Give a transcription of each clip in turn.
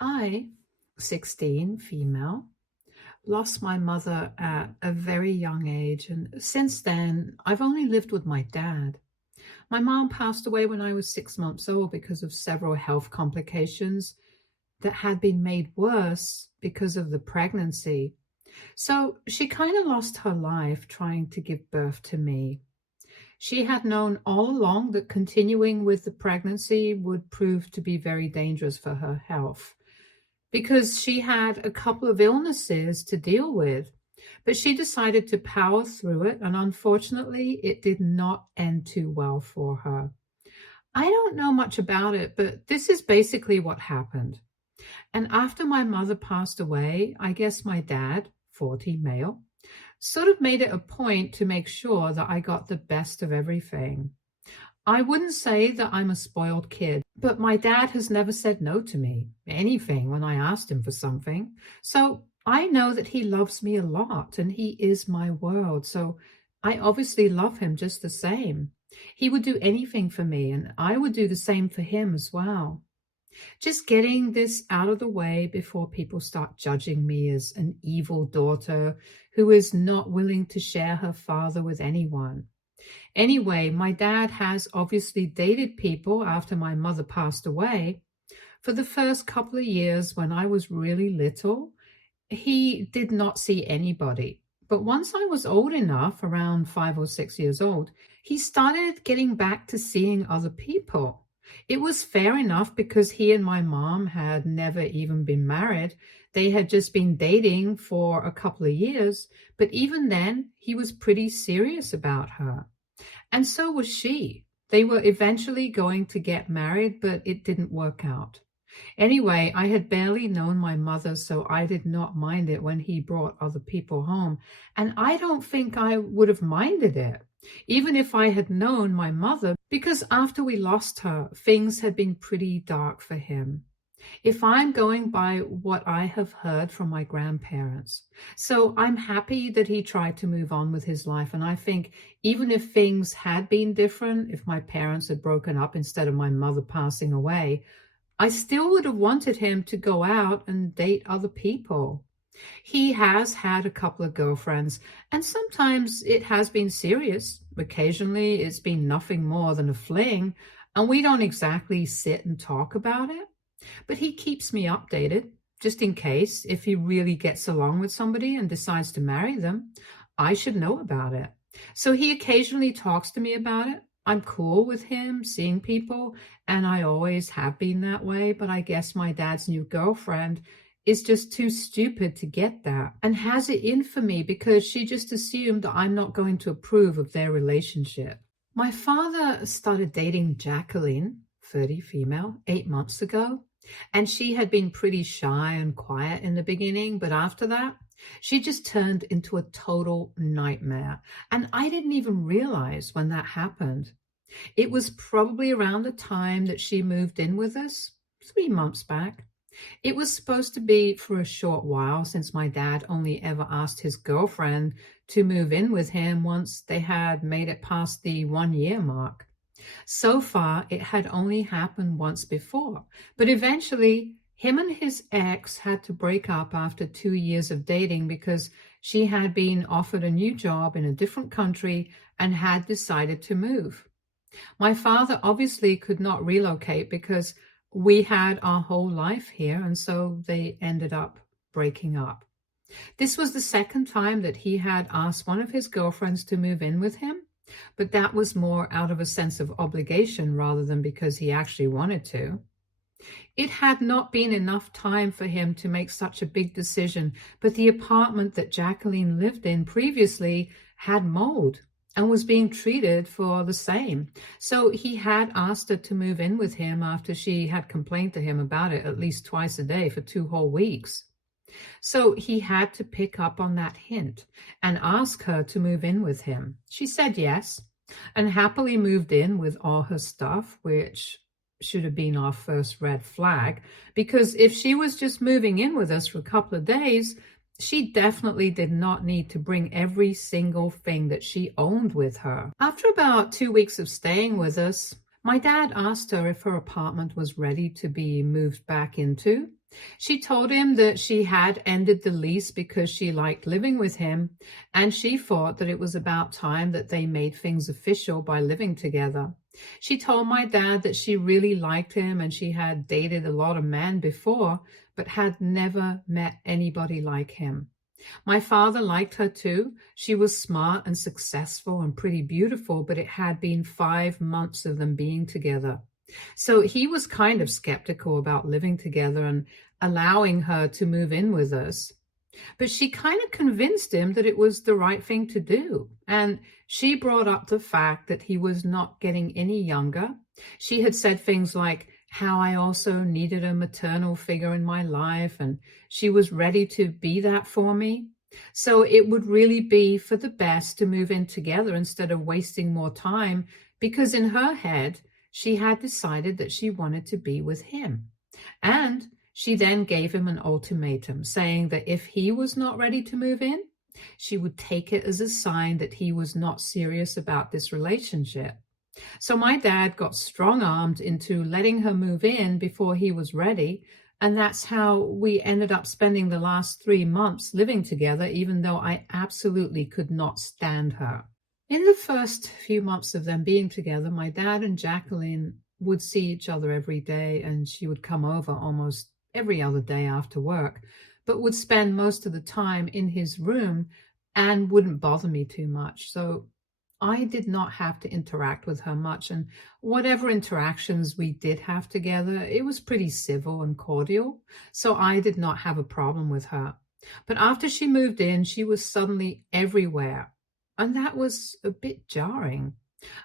I, 16, female, lost my mother at a very young age, and since then, I've only lived with my dad. My mom passed away when I was 6 months old because of several health complications that had been made worse because of the pregnancy. So she kind of lost her life trying to give birth to me. She had known all along that continuing with the pregnancy would prove to be very dangerous for her health because she had a couple of illnesses to deal with. But she decided to power through it, and unfortunately, it did not end too well for her. I don't know much about it, but this is basically what happened. And after my mother passed away, I guess my dad, 40 male, sort of made it a point to make sure that I got the best of everything. I wouldn't say that I'm a spoiled kid, but my dad has never said no to me, anything, when I asked him for something. So I know that he loves me a lot and he is my world. So I obviously love him just the same. He would do anything for me, and I would do the same for him as well. Just getting this out of the way before people start judging me as an evil daughter who is not willing to share her father with anyone. Anyway, my dad has obviously dated people after my mother passed away. For the first couple of years when I was really little, he did not see anybody. But once I was old enough, around 5 or 6 years old, he started getting back to seeing other people. It was fair enough because he and my mom had never even been married. They had just been dating for a couple of years, but even then, he was pretty serious about her. And so was she. They were eventually going to get married, but it didn't work out. Anyway, I had barely known my mother, so I did not mind it when he brought other people home. And I don't think I would have minded it, even if I had known my mother, because after we lost her, things had been pretty dark for him, if I'm going by what I have heard from my grandparents. So I'm happy that he tried to move on with his life. And I think even if things had been different, if my parents had broken up instead of my mother passing away, I still would have wanted him to go out and date other people. He has had a couple of girlfriends, and sometimes it has been serious. Occasionally, it's been nothing more than a fling, and we don't exactly sit and talk about it. But he keeps me updated, just in case if he really gets along with somebody and decides to marry them, I should know about it. So he occasionally talks to me about it. I'm cool with him seeing people, and I always have been that way, but I guess my dad's new girlfriend is just too stupid to get that and has it in for me because she just assumed that I'm not going to approve of their relationship. My father started dating Jacqueline, 30 female, 8 months ago, and she had been pretty shy and quiet in the beginning, but after that, she just turned into a total nightmare. And I didn't even realize when that happened. It was probably around the time that she moved in with us, 3 months back. It was supposed to be for a short while since my dad only ever asked his girlfriend to move in with him once they had made it past the 1 year mark. So far, it had only happened once before, but eventually, him and his ex had to break up after 2 years of dating because she had been offered a new job in a different country and had decided to move. My father obviously could not relocate because we had our whole life here, and so they ended up breaking up. This was the second time that he had asked one of his girlfriends to move in with him, but that was more out of a sense of obligation rather than because he actually wanted to. It had not been enough time for him to make such a big decision, but the apartment that Jacqueline lived in previously had mold and was being treated for the same. So he had asked her to move in with him after she had complained to him about it at least twice a day for 2 whole weeks. So he had to pick up on that hint and ask her to move in with him. She said yes, and happily moved in with all her stuff, which should have been our first red flag, because if she was just moving in with us for a couple of days, she definitely did not need to bring every single thing that she owned with her. After about 2 weeks of staying with us, my dad asked her if her apartment was ready to be moved back into. She told him that she had ended the lease because she liked living with him, and she thought that it was about time that they made things official by living together. She told my dad that she really liked him and she had dated a lot of men before, but had never met anybody like him. My father liked her too. She was smart and successful and pretty beautiful, but it had been 5 months of them being together. So he was kind of skeptical about living together and allowing her to move in with us. But she kind of convinced him that it was the right thing to do. And she brought up the fact that he was not getting any younger. She had said things like how I also needed a maternal figure in my life, and she was ready to be that for me. So it would really be for the best to move in together instead of wasting more time, because in her head, she had decided that she wanted to be with him. And she then gave him an ultimatum, saying that if he was not ready to move in, she would take it as a sign that he was not serious about this relationship. So my dad got strong-armed into letting her move in before he was ready, and that's how we ended up spending the last 3 months living together, even though I absolutely could not stand her. In the first few months of them being together, my dad and Jacqueline would see each other every day, and she would come over almost every other day after work, but would spend most of the time in his room and wouldn't bother me too much. So I did not have to interact with her much, and whatever interactions we did have together, it was pretty civil and cordial, so I did not have a problem with her. But after she moved in, she was suddenly everywhere, and that was a bit jarring.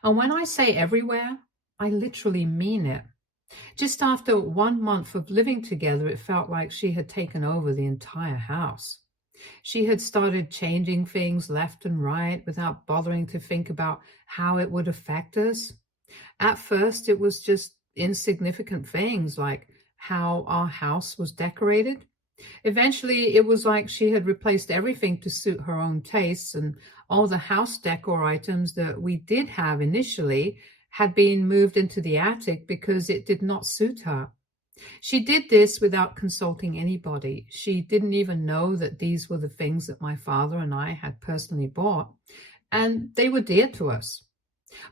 And when I say everywhere, I literally mean it. Just after 1 month of living together, it felt like she had taken over the entire house. She had started changing things left and right without bothering to think about how it would affect us. At first, it was just insignificant things like how our house was decorated. Eventually, it was like she had replaced everything to suit her own tastes, and all the house decor items that we did have initially had been moved into the attic because it did not suit her. She did this without consulting anybody. She didn't even know that these were the things that my father and I had personally bought, and they were dear to us.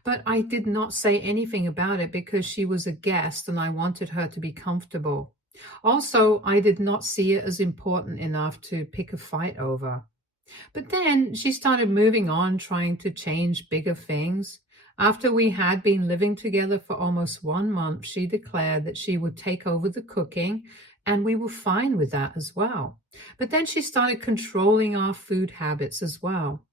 But I did not say anything about it because she was a guest and I wanted her to be comfortable. Also, I did not see it as important enough to pick a fight over. But then she started moving on, trying to change bigger things. After we had been living together for almost 1 month, she declared that she would take over the cooking, and we were fine with that as well. But then she started controlling our food habits as well.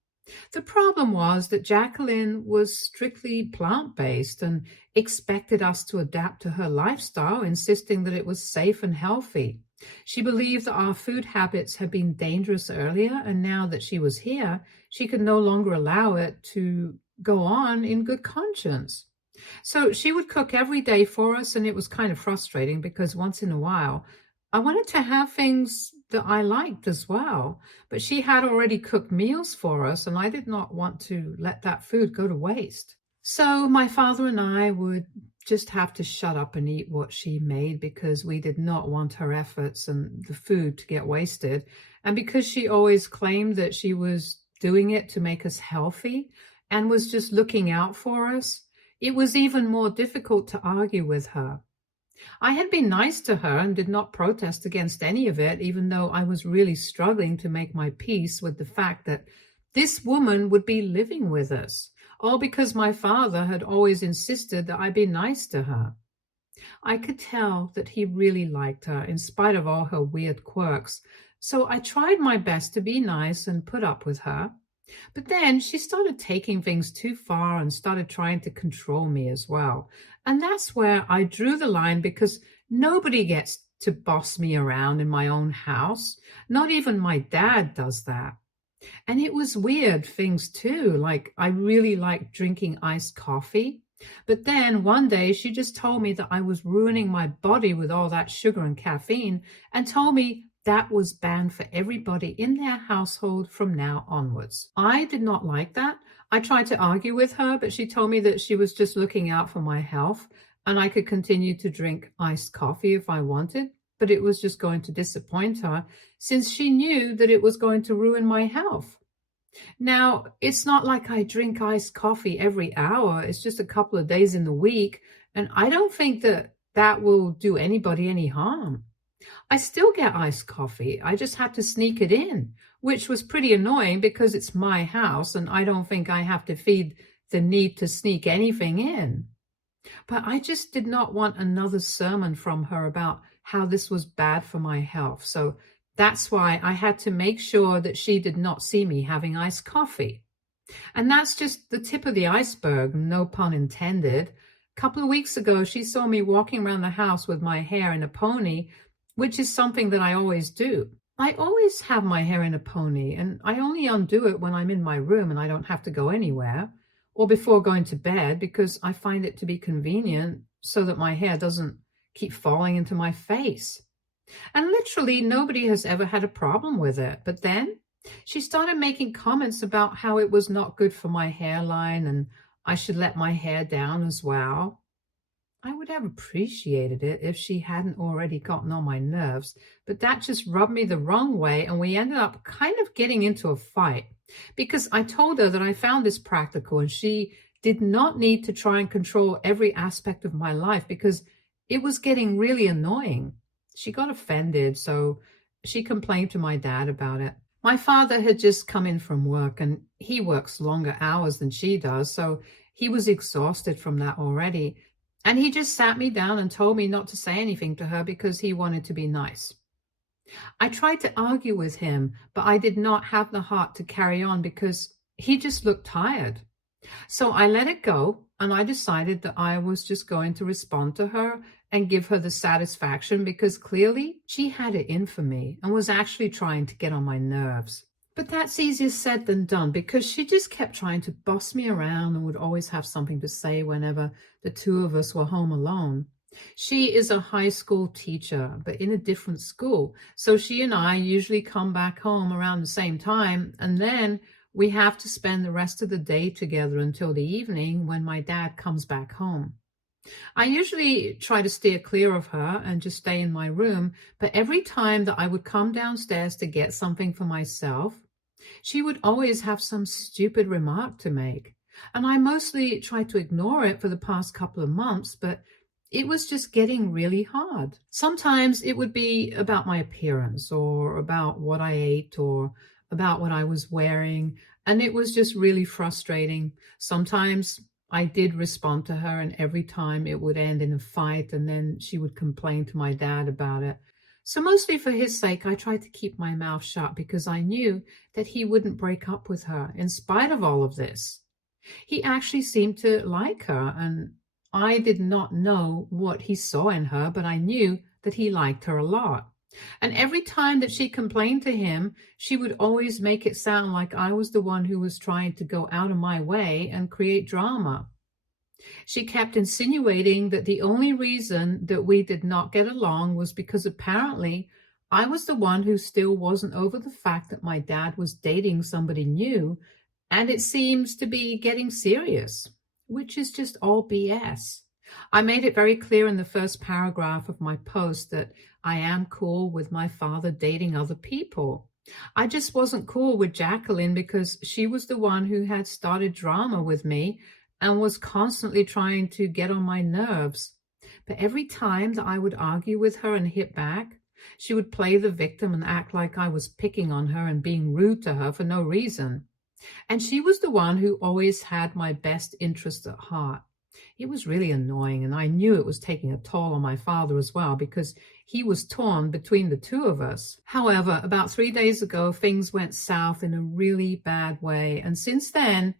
The problem was that Jacqueline was strictly plant-based and expected us to adapt to her lifestyle, insisting that it was safe and healthy. She believed that our food habits had been dangerous earlier, and now that she was here, she could no longer allow it to go on in good conscience. So she would cook every day for us, and it was kind of frustrating because once in a while, I wanted to have things that I liked as well, but she had already cooked meals for us, and I did not want to let that food go to waste. So my father and I would just have to shut up and eat what she made because we did not want her efforts and the food to get wasted. And because she always claimed that she was doing it to make us healthy and was just looking out for us, it was even more difficult to argue with her. I had been nice to her and did not protest against any of it, even though I was really struggling to make my peace with the fact that this woman would be living with us, all because my father had always insisted that I be nice to her. I could tell that he really liked her, in spite of all her weird quirks, so I tried my best to be nice and put up with her. But then she started taking things too far and started trying to control me as well. And that's where I drew the line because nobody gets to boss me around in my own house. Not even my dad does that. And it was weird things too, like I really liked drinking iced coffee. But then one day she just told me that I was ruining my body with all that sugar and caffeine and told me that was banned for everybody in their household from now onwards. I did not like that. I tried to argue with her, but she told me that she was just looking out for my health and I could continue to drink iced coffee if I wanted. but it was just going to disappoint her since she knew that it was going to ruin my health. Now, it's not like I drink iced coffee every hour. It's just a couple of days in the week, and I don't think that that will do anybody any harm. I still get iced coffee. I just had to sneak it in, which was pretty annoying because it's my house and I don't think I have to feed the need to sneak anything in. But I just did not want another sermon from her about how this was bad for my health. So that's why I had to make sure that she did not see me having iced coffee. And that's just the tip of the iceberg, no pun intended. A couple of weeks ago, she saw me walking around the house with my hair in a pony, which is something that I always do. I always have my hair in a pony, and I only undo it when I'm in my room and I don't have to go anywhere, or before going to bed, because I find it to be convenient so that my hair doesn't keep falling into my face. And literally nobody has ever had a problem with it. But then she started making comments about how it was not good for my hairline and I should let my hair down as well. I would have appreciated it if she hadn't already gotten on my nerves, but that just rubbed me the wrong way, and we ended up kind of getting into a fight because I told her that I found this practical and she did not need to try and control every aspect of my life because it was getting really annoying. She got offended, so she complained to my dad about it. My father had just come in from work and he works longer hours than she does, so he was exhausted from that already. And he just sat me down and told me not to say anything to her because he wanted to be nice. I tried to argue with him, but I did not have the heart to carry on because he just looked tired. So I let it go, and I decided that I was just going to respond to her and give her the satisfaction because clearly she had it in for me and was actually trying to get on my nerves. But that's easier said than done because she just kept trying to boss me around and would always have something to say whenever the two of us were home alone. She is a high school teacher, but in a different school. So she and I usually come back home around the same time, and then we have to spend the rest of the day together until the evening when my dad comes back home. I usually try to steer clear of her and just stay in my room, but every time that I would come downstairs to get something for myself, she would always have some stupid remark to make. And I mostly tried to ignore it for the past couple of months, but it was just getting really hard. Sometimes it would be about my appearance or about what I ate or about what I was wearing, and it was just really frustrating. Sometimes I did respond to her, and every time it would end in a fight, and then she would complain to my dad about it. So mostly for his sake, I tried to keep my mouth shut because I knew that he wouldn't break up with her in spite of all of this. He actually seemed to like her, and I did not know what he saw in her, but I knew that he liked her a lot. And every time that she complained to him, she would always make it sound like I was the one who was trying to go out of my way and create drama. She kept insinuating that the only reason that we did not get along was because apparently I was the one who still wasn't over the fact that my dad was dating somebody new, and it seems to be getting serious, which is just all BS. I made it very clear in the first paragraph of my post that I am cool with my father dating other people. I just wasn't cool with Jacqueline because she was the one who had started drama with me and was constantly trying to get on my nerves. But every time that I would argue with her and hit back, she would play the victim and act like I was picking on her and being rude to her for no reason. And she was the one who always had my best interest at heart. It was really annoying, and I knew it was taking a toll on my father as well because he was torn between the two of us. However, about 3 days ago, things went south in a really bad way, and since then,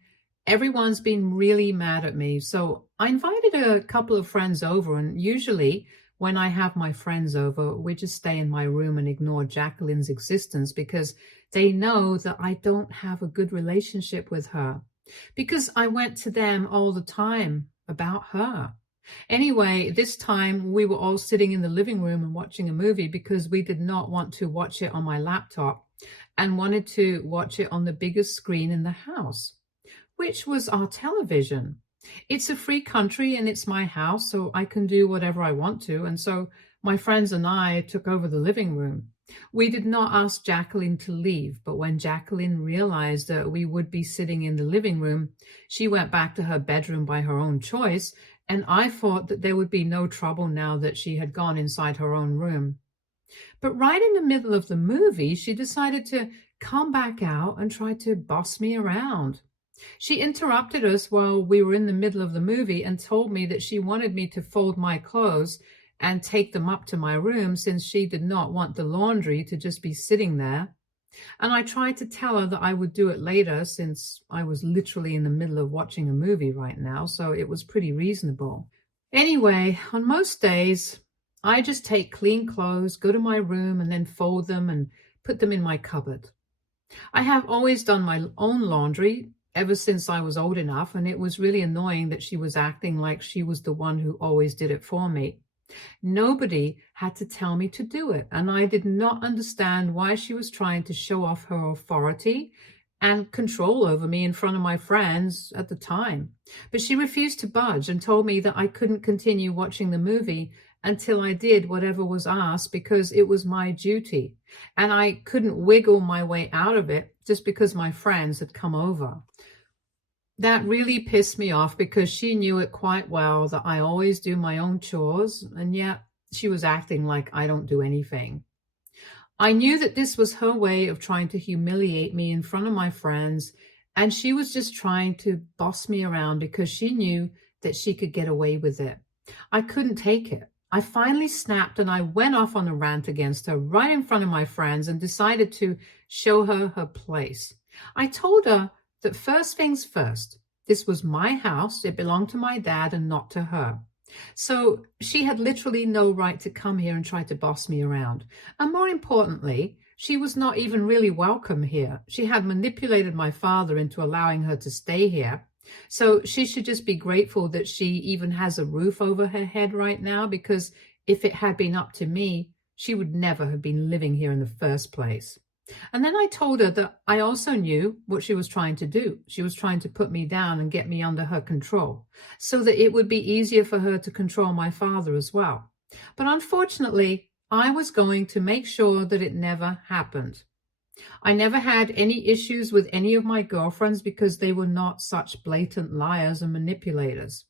everyone's been really mad at me. So I invited a couple of friends over, and usually when I have my friends over, we just stay in my room and ignore Jacqueline's existence because they know that I don't have a good relationship with her. Because I went to them all the time about her. Anyway, this time we were all sitting in the living room and watching a movie because we did not want to watch it on my laptop and wanted to watch it on the biggest screen in the house, which was our television. It's a free country and it's my house, so I can do whatever I want to. And so My friends and I took over the living room. We did not ask Jacqueline to leave, but when Jacqueline realized that we would be sitting in the living room, she went back to her bedroom by her own choice, and I thought that there would be no trouble now that she had gone inside her own room. But right in the middle of the movie, she decided to come back out and try to boss me around. She interrupted us while we were in the middle of the movie and told me that she wanted me to fold my clothes and take them up to my room since she did not want the laundry to just be sitting there. And I tried to tell her that I would do it later since I was literally in the middle of watching a movie right now, so it was pretty reasonable. Anyway, on most days, I just take clean clothes, go to my room, and then fold them and put them in my cupboard. I have always done my own laundry ever since I was old enough, and it was really annoying that she was acting like she was the one who always did it for me. Nobody had to tell me to do it, and I did not understand why she was trying to show off her authority and control over me in front of my friends at the time. But she refused to budge and told me that I couldn't continue watching the movie until I did whatever was asked because it was my duty, and I couldn't wiggle my way out of it just because my friends had come over. That really pissed me off because she knew it quite well that I always do my own chores, and yet she was acting like I don't do anything. I knew that this was her way of trying to humiliate me in front of my friends, and she was just trying to boss me around because she knew that she could get away with it. I couldn't take it. I finally snapped and I went off on a rant against her right in front of my friends and decided to show her her place. I told her that first things first, this was my house, it belonged to my dad and not to her. So she had literally no right to come here and try to boss me around. And more importantly, she was not even really welcome here. She had manipulated my father into allowing her to stay here. So she should just be grateful that she even has a roof over her head right now, because if it had been up to me, she would never have been living here in the first place. And then I told her that I also knew what she was trying to do. She was trying to put me down and get me under her control so that it would be easier for her to control my father as well. But unfortunately, I was going to make sure that it never happened. I never had any issues with any of my girlfriends because they were not such blatant liars and manipulators.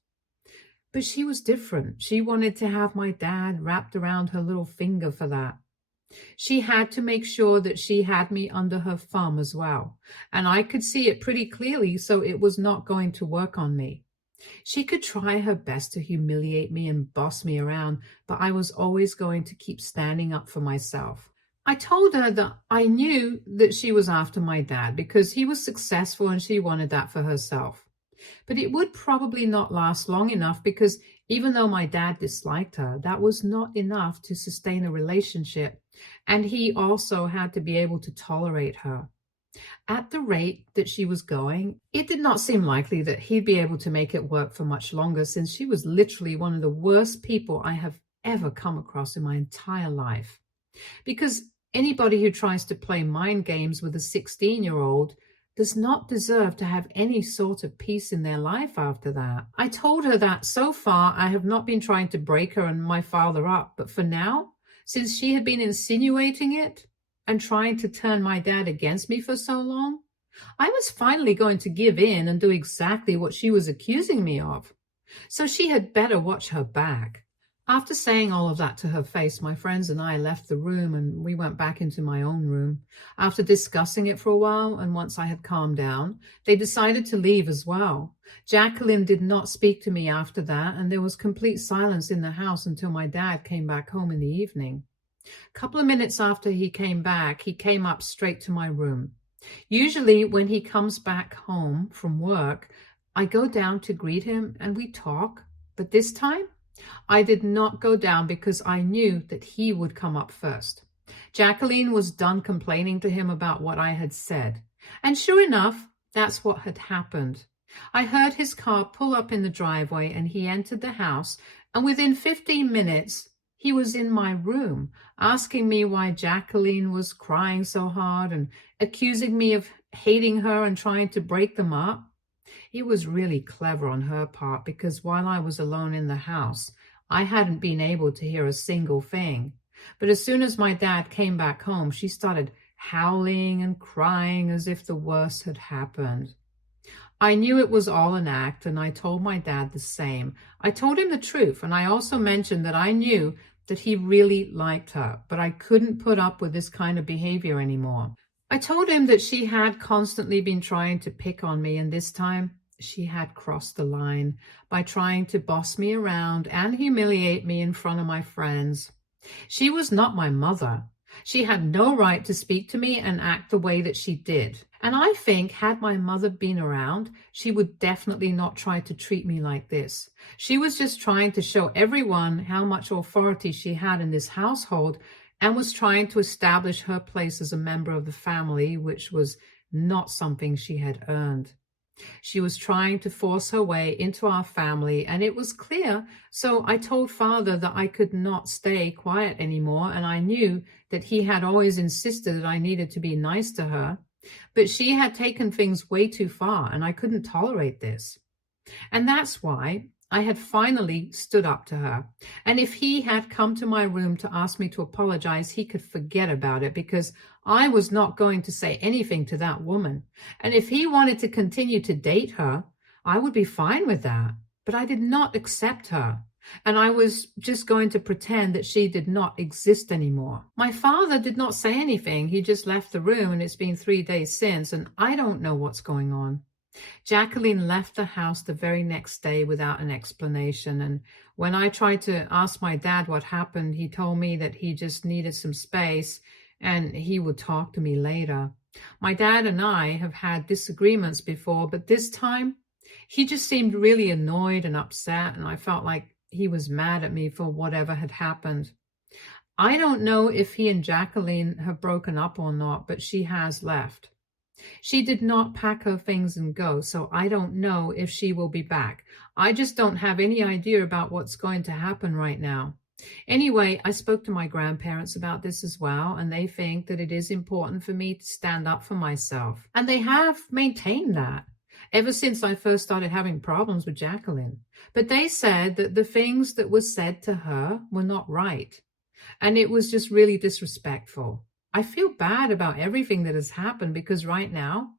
But she was different. She wanted to have my dad wrapped around her little finger for that. She had to make sure that she had me under her thumb as well, and I could see it pretty clearly, so it was not going to work on me. She could try her best to humiliate me and boss me around, but I was always going to keep standing up for myself. I told her that I knew that she was after my dad because he was successful and she wanted that for herself. But it would probably not last long enough because even though my dad disliked her, that was not enough to sustain a relationship, and he also had to be able to tolerate her. At the rate that she was going, it did not seem likely that he'd be able to make it work for much longer, since she was literally one of the worst people I have ever come across in my entire life. Because anybody who tries to play mind games with a 16-year-old does not deserve to have any sort of peace in their life after that. I told her that so far I have not been trying to break her and my father up, but for now, since she had been insinuating it and trying to turn my dad against me for so long, I was finally going to give in and do exactly what she was accusing me of. So she had better watch her back. After saying all of that to her face, my friends and I left the room and we went back into my own room. After discussing it for a while, and once I had calmed down, they decided to leave as well. Jacqueline did not speak to me after that, and there was complete silence in the house until my dad came back home in the evening. A couple of minutes after he came back, he came up straight to my room. Usually when he comes back home from work, I go down to greet him and we talk, but this time, I did not go down because I knew that he would come up first. Jacqueline was done complaining to him about what I had said. And sure enough, that's what had happened. I heard his car pull up in the driveway and he entered the house, and within 15 minutes, he was in my room, asking me why Jacqueline was crying so hard and accusing me of hating her and trying to break them up. It was really clever on her part because while I was alone in the house, I hadn't been able to hear a single thing. But as soon as my dad came back home, she started howling and crying as if the worst had happened. I knew it was all an act, and I told my dad the same. I told him the truth, and I also mentioned that I knew that he really liked her, but I couldn't put up with this kind of behavior anymore. I told him that she had constantly been trying to pick on me, and this time she had crossed the line by trying to boss me around and humiliate me in front of my friends. She was not my mother. She had no right to speak to me and act the way that she did. And I think had my mother been around, she would definitely not try to treat me like this. She was just trying to show everyone how much authority she had in this household and was trying to establish her place as a member of the family, which was not something she had earned. She was trying to force her way into our family, and it was clear. So I told Father that I could not stay quiet anymore, and I knew that he had always insisted that I needed to be nice to her. But she had taken things way too far, and I couldn't tolerate this. And that's why I had finally stood up to her. And if he had come to my room to ask me to apologize, he could forget about it, because I was not going to say anything to that woman. And if he wanted to continue to date her, I would be fine with that. But I did not accept her. And I was just going to pretend that she did not exist anymore. My father did not say anything. He just left the room, and it's been 3 days since, and I don't know what's going on. Jacqueline left the house the very next day without an explanation, and when I tried to ask my dad what happened, he told me that he just needed some space and he would talk to me later. My dad and I have had disagreements before, but this time he just seemed really annoyed and upset, and I felt like he was mad at me for whatever had happened. I don't know if he and Jacqueline have broken up or not, but she has left. She did not pack her things and go, so I don't know if she will be back. I just don't have any idea about what's going to happen right now. Anyway, I spoke to my grandparents about this as well, and they think that it is important for me to stand up for myself. And they have maintained that ever since I first started having problems with Jacqueline. But they said that the things that were said to her were not right, and it was just really disrespectful. I feel bad about everything that has happened, because right now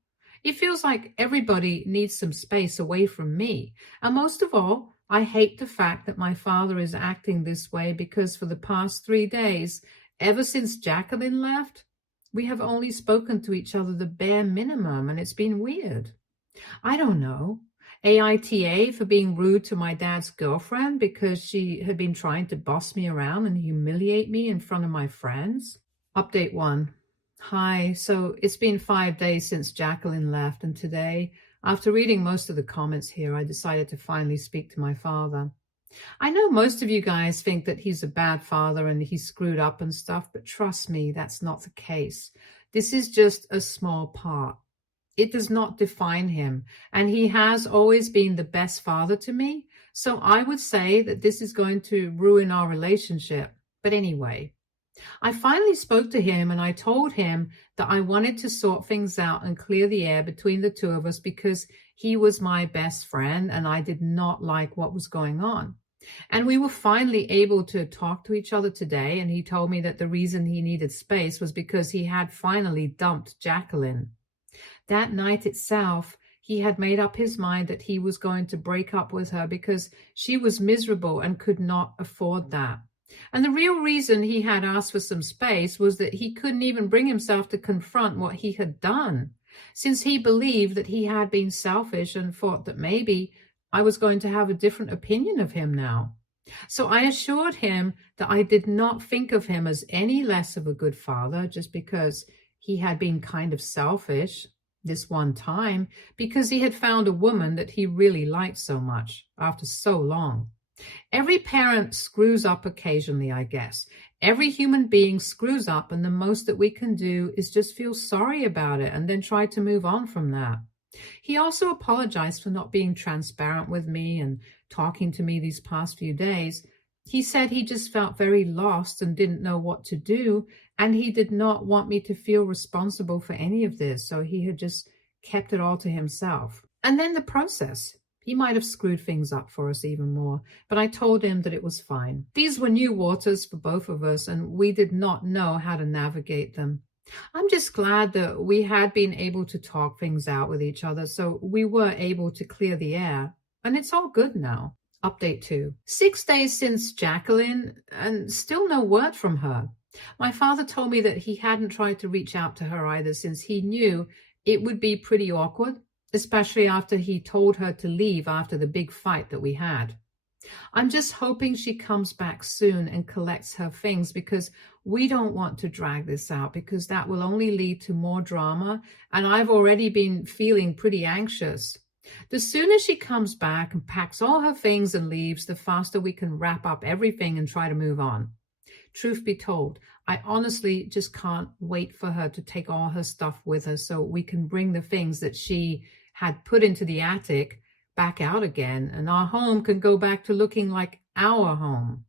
it feels like everybody needs some space away from me. And most of all, I hate the fact that my father is acting this way, because for the past 3 days, ever since Jacqueline left, we have only spoken to each other the bare minimum, and it's been weird. I don't know. AITA for being rude to my dad's girlfriend because she had been trying to boss me around and humiliate me in front of my friends. Update 1. Hi, so it's been 5 days since Jacqueline left, and today, after reading most of the comments here, I decided to finally speak to my father. I know most of you guys think that he's a bad father and he's screwed up and stuff, but trust me, that's not the case. This is just a small part. It does not define him, and he has always been the best father to me, so I would say that this is going to ruin our relationship. But anyway, I finally spoke to him, and I told him that I wanted to sort things out and clear the air between the two of us, because he was my best friend and I did not like what was going on. And we were finally able to talk to each other today, and he told me that the reason he needed space was because he had finally dumped Jacqueline. That night itself, he had made up his mind that he was going to break up with her because she was miserable and could not afford that. And the real reason he had asked for some space was that he couldn't even bring himself to confront what he had done, since he believed that he had been selfish and thought that maybe I was going to have a different opinion of him now. So I assured him that I did not think of him as any less of a good father just because he had been kind of selfish this one time, because he had found a woman that he really liked so much after so long. Every parent screws up occasionally, I guess. Every human being screws up, and the most that we can do is just feel sorry about it and then try to move on from that. He also apologized for not being transparent with me and talking to me these past few days. He said he just felt very lost and didn't know what to do, and he did not want me to feel responsible for any of this, so he had just kept it all to himself. And then the process. He might have screwed things up for us even more, but I told him that it was fine. These were new waters for both of us, and we did not know how to navigate them. I'm just glad that we had been able to talk things out with each other, so we were able to clear the air, and it's all good now. Update 2. 6 days since Jacqueline, and still no word from her. My father told me that he hadn't tried to reach out to her either, since he knew it would be pretty awkward, especially after he told her to leave after the big fight that we had. I'm just hoping she comes back soon and collects her things, because we don't want to drag this out, because that will only lead to more drama, and I've already been feeling pretty anxious. The sooner she comes back and packs all her things and leaves, the faster we can wrap up everything and try to move on. Truth be told, I honestly just can't wait for her to take all her stuff with her, so we can bring the things that she had put into the attic back out again, and our home can go back to looking like our home.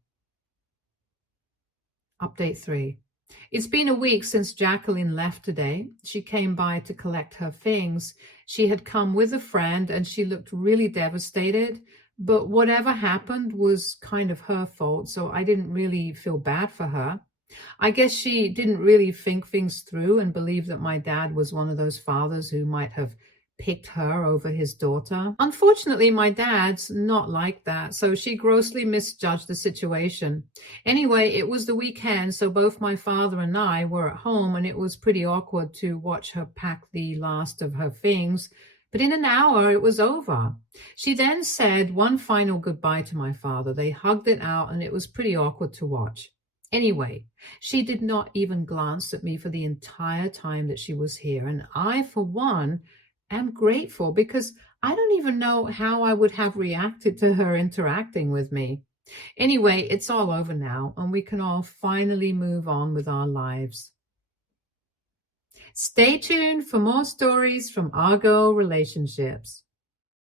Update 3. It's been a week since Jacqueline left today. She came by to collect her things. She had come with a friend and she looked really devastated, but whatever happened was kind of her fault, so I didn't really feel bad for her. I guess she didn't really think things through and believe that my dad was one of those fathers who might have picked her over his daughter. Unfortunately, my dad's not like that, so she grossly misjudged the situation. Anyway, it was the weekend, so both my father and I were at home, and it was pretty awkward to watch her pack the last of her things. But in an hour, it was over. She then said one final goodbye to my father. They hugged it out, and it was pretty awkward to watch. Anyway, she did not even glance at me for the entire time that she was here, and I, for one, am grateful, because I don't even know how I would have reacted to her interacting with me. Anyway, it's all over now, and we can all finally move on with our lives. Stay tuned for more stories from Argo Relationships.